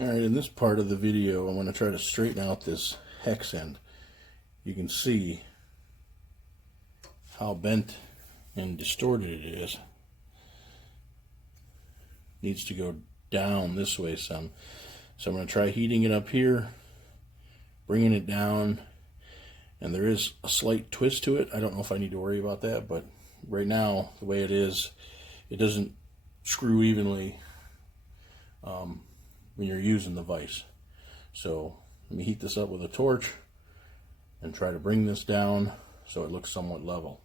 Alright, in this part of the video I'm going to try to straighten out this hex end. You can see how bent and distorted it is. Needs to go down this way some. So I'm going to try heating it up here, bringing it down, and there is a slight twist to it. I don't know if I need to worry about that, but right now, the way it is, it doesn't screw evenly when you're using the vise. So let me heat this up with a torch and try to bring this down so it looks somewhat level.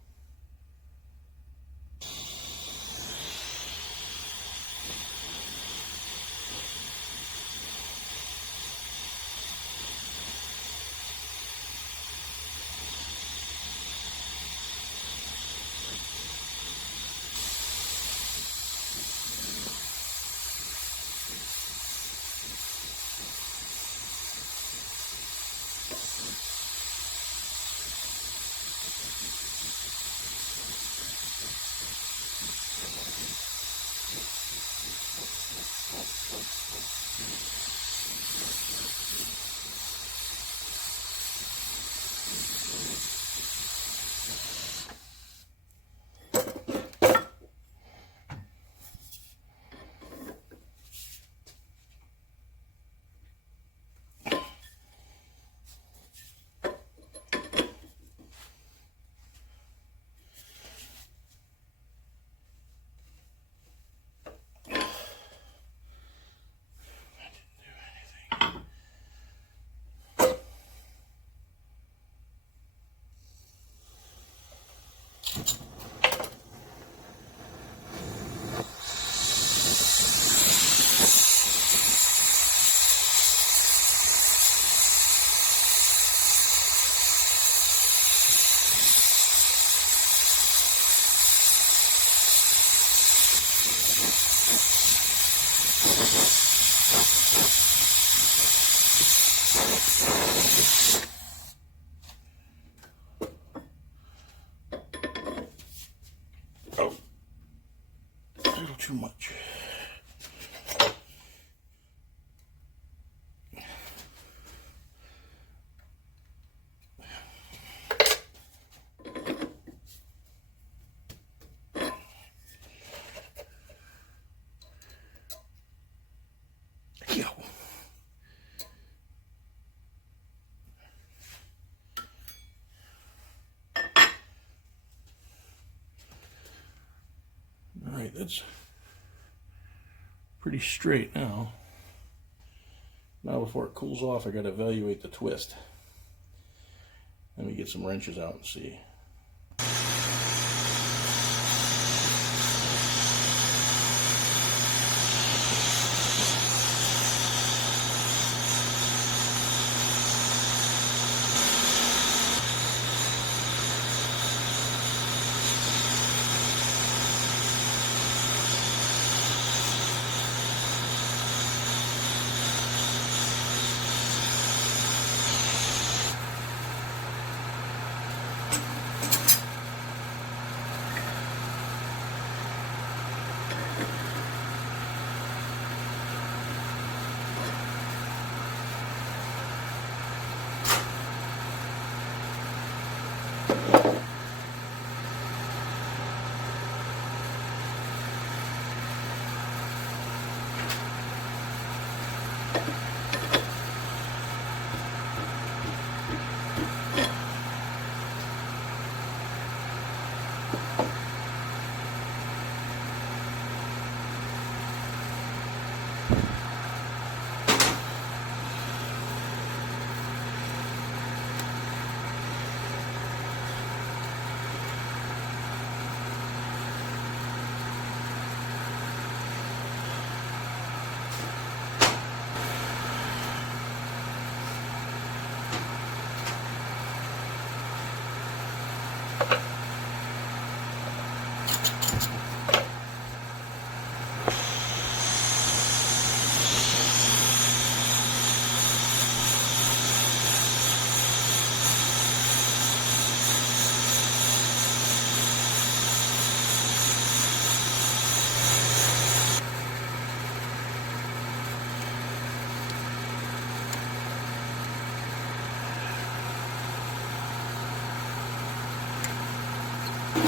Oh, a little too much. Alright, that's pretty straight now. Now before it cools off, I got to evaluate the twist. Let me get some wrenches out and see.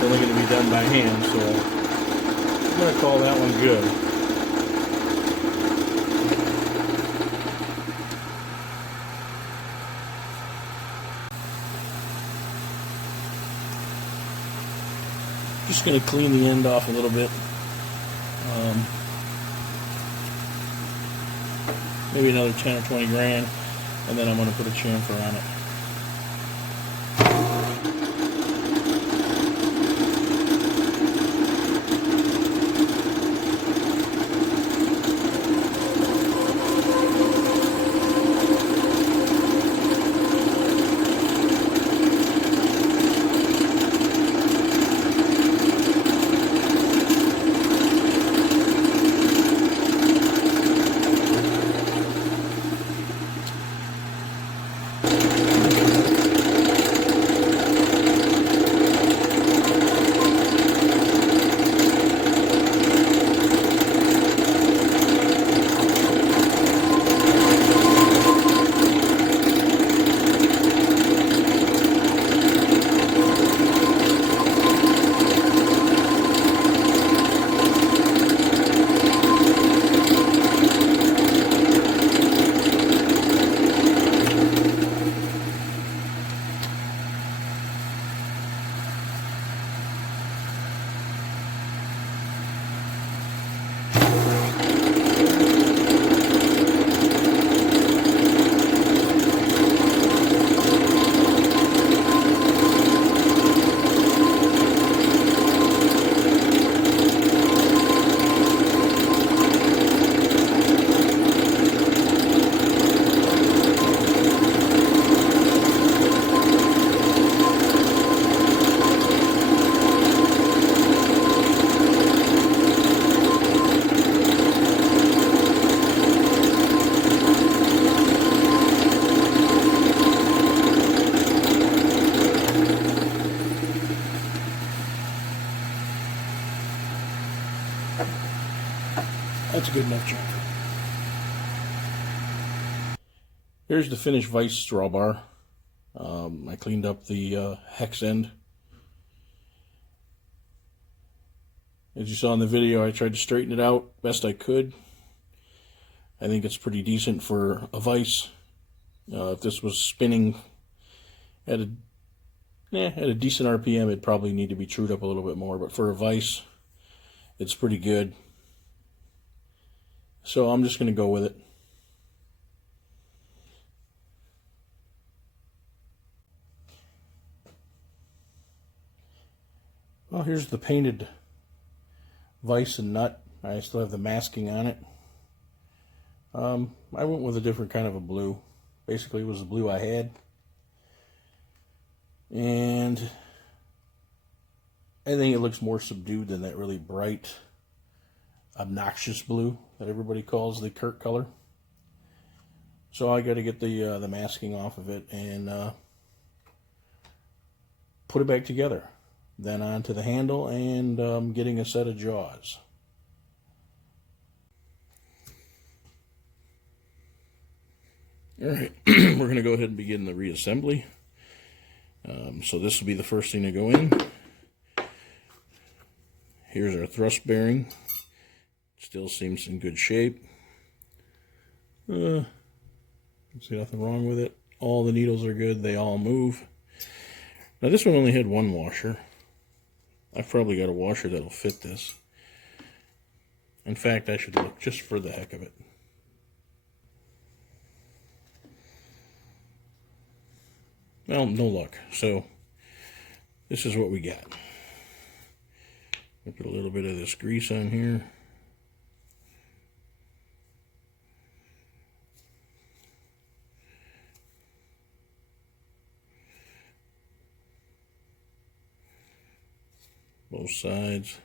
It's only going to be done by hand, so I'm going to call that one good. Just going to clean the end off a little bit. Maybe another 10 or 20 grand, and then I'm going to put a chamfer on it. That's a good enough chamfer. Here's the finished Vise straw bar. I cleaned up the hex end. As you saw in the video, I tried to straighten it out best I could. I think it's pretty decent for a Vise. If this was spinning at a decent RPM, it'd probably need to be trued up a little bit more, but for a Vise, it's pretty good. So I'm just going to go with it. Well, here's the painted Vise and nut. I still have the masking on it. I went with a different kind of a blue. Basically, it was the blue I had. And I think it looks more subdued than that really bright, obnoxious blue that everybody calls the Kurt color. So I got to get the masking off of it and put it back together. Then onto the handle and getting a set of jaws. Alright, we're going to go ahead and begin the reassembly. So this will be the first thing to go in. Here's our thrust bearing. Still seems in good shape. See nothing wrong with it. All the needles are good. They all move. Now this one only had one washer. I've probably got a washer that'll fit this. In fact, I should look just for the heck of it. Well, no luck. So this is what we got. I'll put a little bit of this grease on here. Both sides.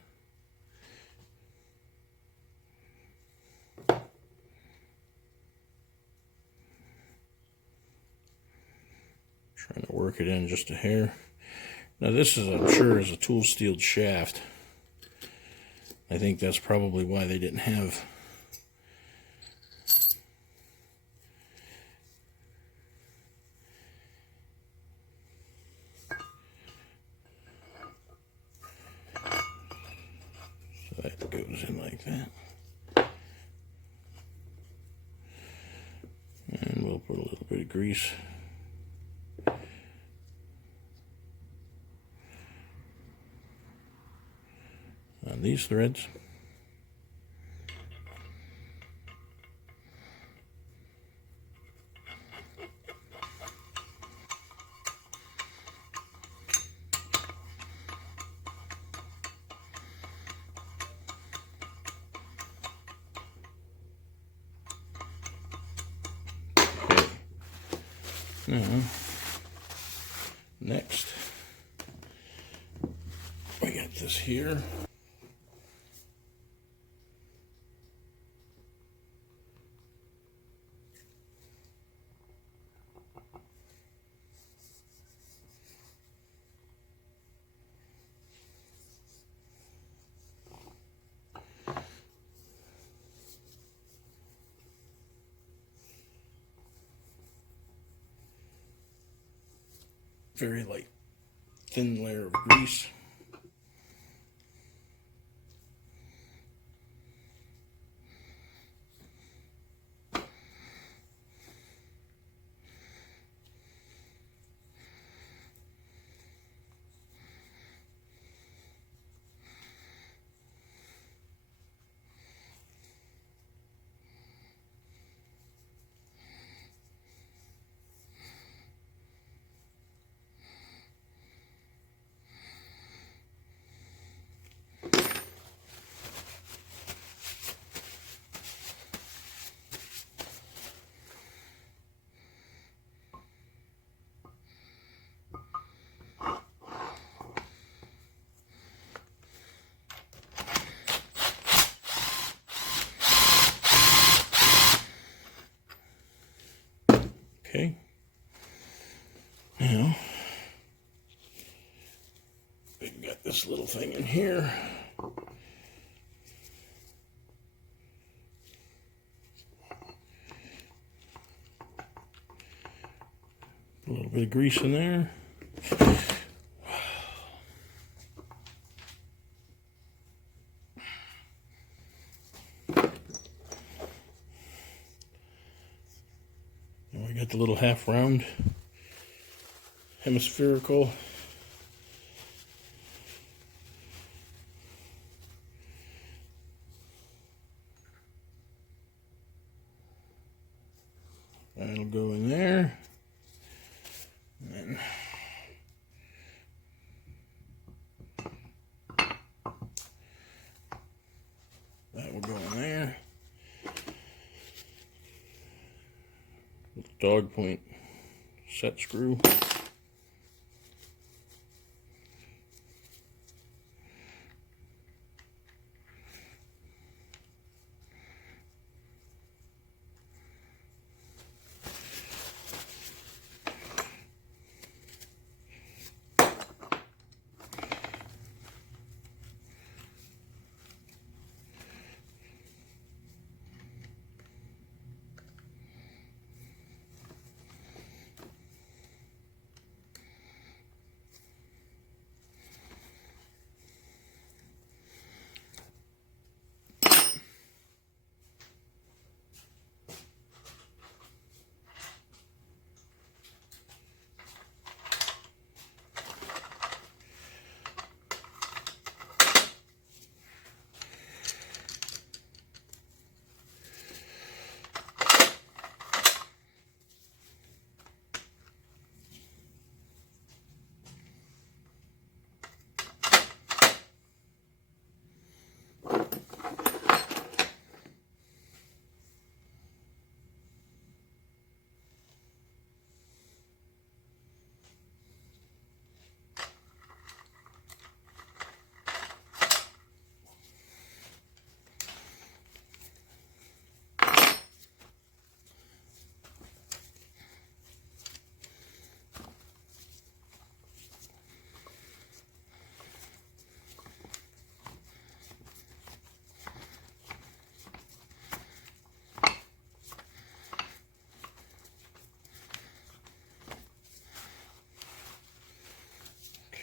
Trying to work it in just a hair. Now this is, I'm sure, is a tool steel shaft. I think that's probably why they didn't have that. And we'll put a little bit of grease on these threads. Now, next, we got this here. Very light, thin layer of grease. Okay, now we've got this little thing in here. A little bit of grease in there. And we got the little half round hemispherical that'll go in there. And that will go in there. Dog point set screw.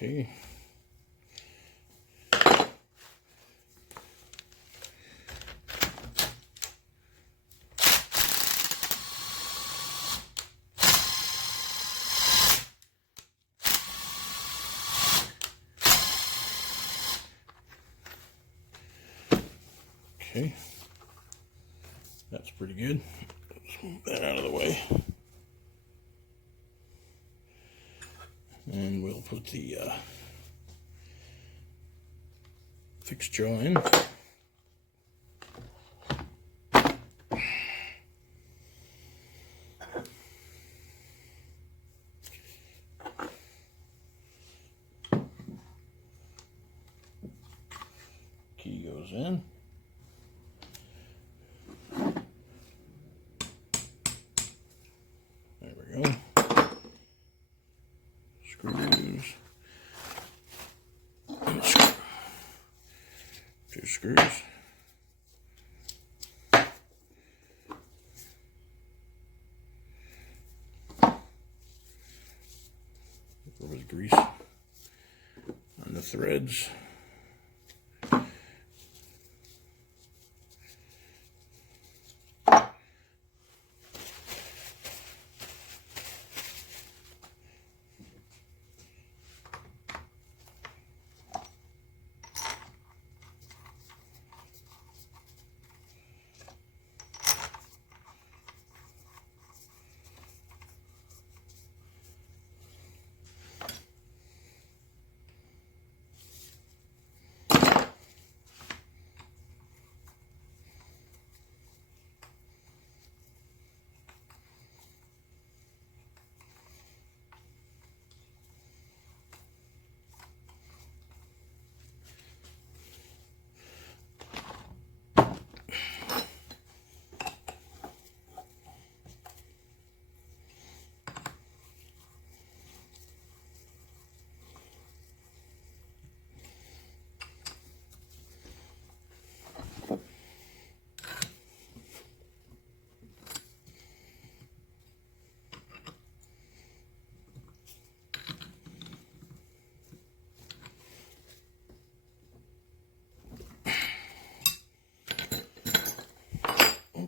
Okay. Okay, that's pretty good. Let's move that out of the way. And we'll put the fixed jaw in. Key goes in. There we go. Screws. And two screws. A little bit of grease on the threads.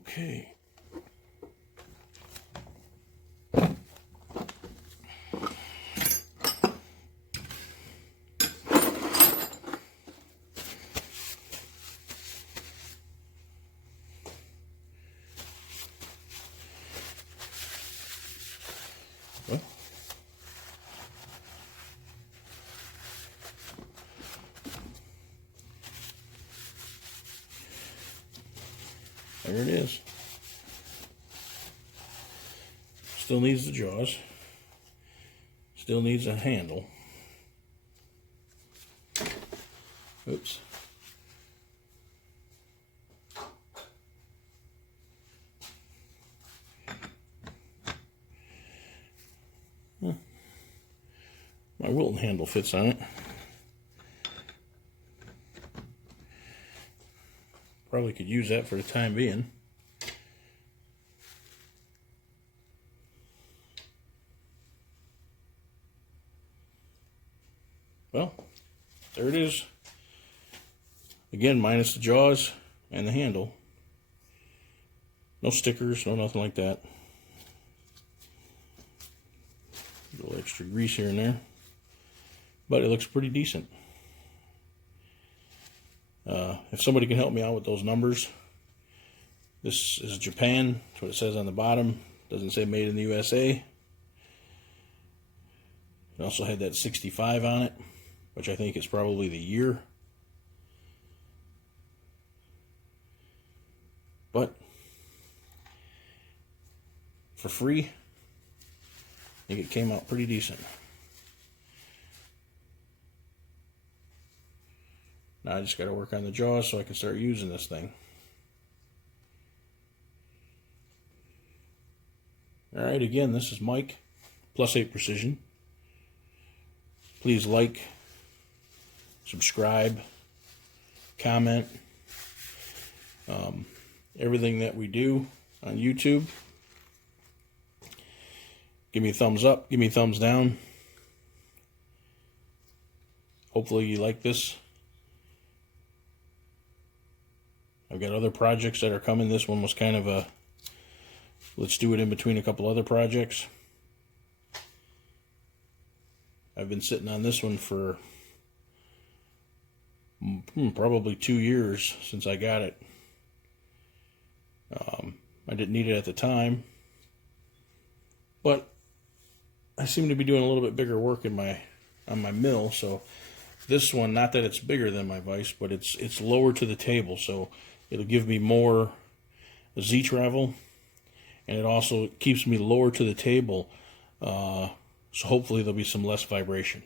Okay. Well, there it is. Still needs the jaws. Still needs a handle. Oops. My Wilton handle fits on it. Probably could use that for the time being. Well, there it is. Again, minus the jaws and the handle. No stickers, no nothing like that. A little extra grease here and there. But it looks pretty decent. If somebody can help me out with those numbers. This is Japan. That's what it says on the bottom. Doesn't say made in the USA. It also had that 65 on it, which I think is probably the year. But for free, I think it came out pretty decent. Now I just got to work on the jaws so I can start using this thing. Alright, again, this is Mike, +8 Precision. Please like, subscribe, comment. Everything that we do on YouTube. Give me a thumbs up, give me a thumbs down. Hopefully you like this. I've got other projects that are coming. This one was kind of a, let's do it in between a couple other projects. I've been sitting on this one for probably 2 years since I got it. I didn't need it at the time, but I seem to be doing a little bit bigger work on my mill, so this one, not that it's bigger than my vise, but it's lower to the table, so it'll give me more Z travel, and it also keeps me lower to the table, so hopefully there'll be some less vibration.